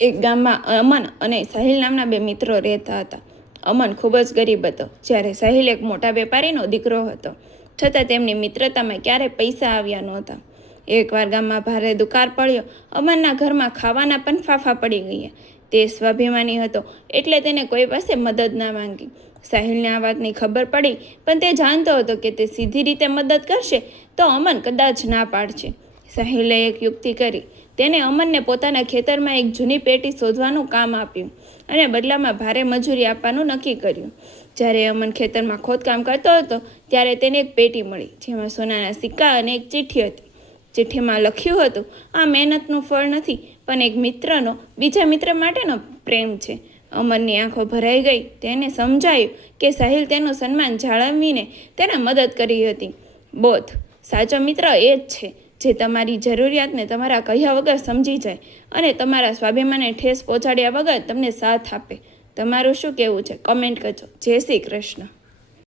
એક ગામમાં અમન અને સાહિલ નામના બે મિત્રો રહેતા હતા. અમન ખૂબ જ ગરીબ હતો, જ્યારે સાહિલ એક મોટા વેપારીનો દીકરો હતો. છતાં તેમની મિત્રતામાં ક્યારેય પૈસા આવ્યા નહોતા. એકવાર ગામમાં ભારે દુકાળ પડ્યો. અમનના ઘરમાં ખાવાના પણ ફાફા પડી ગયા. તે સ્વાભિમાની હતો, એટલે તેને કોઈ પાસે મદદ ના માંગી. સાહિલને આ વાતની ખબર પડી, પણ તે જાણતો હતો કે તે સીધી રીતે મદદ કરશે તો અમન કદાચ ના પાડશે. સાહિલે એક યુક્તિ કરી. તેને અમનને પોતાના ખેતરમાં એક જૂની પેટી શોધવાનું કામ આપ્યું અને બદલામાં ભારે મજૂરી આપવાનું નક્કી કર્યું. જ્યારે અમન ખેતરમાં ખોદકામ કરતો હતો ત્યારે તેને એક પેટી મળી, જેમાં સોનાના સિક્કા અને એક ચિઠ્ઠી હતી. ચિઠ્ઠીમાં લખ્યું હતું, આ મહેનતનું ફળ નથી, પણ એક મિત્રનો બીજા મિત્ર માટેનો પ્રેમ છે. અમનની આંખો ભરાઈ ગઈ. તેને સમજાયું કે સાહિલ તેનું સન્માન જાળવીને તેને મદદ કરી હતી. બોધ, સાચો મિત્ર એ જ છે જે તમારી જરૂરિયાતને તમારા કહ્યા વગર સમજી જાય અને તમારા સ્વાભિમાનને ઠેસ પહોંચાડ્યા વગર તમને સાથ આપે. તમારું શું કહેવું છે? કમેન્ટ કરજો. જય શ્રી કૃષ્ણ.